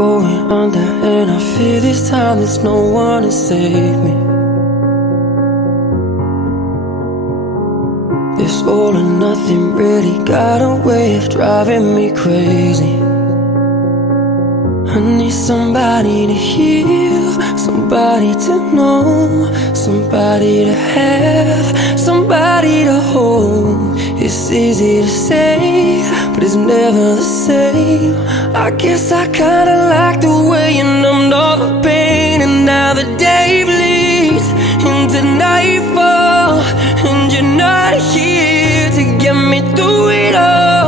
going under, and I fear this time there's no one to save me. This all or nothing really got a way of driving me crazy. I need somebody to heal, somebody to know, somebody to have, somebody to hold. It's easy to say, but it's never the same. I guess I kinda like the way you numbed all the pain, and now the day bleeds into nightfall, and you're not here to get me through it all.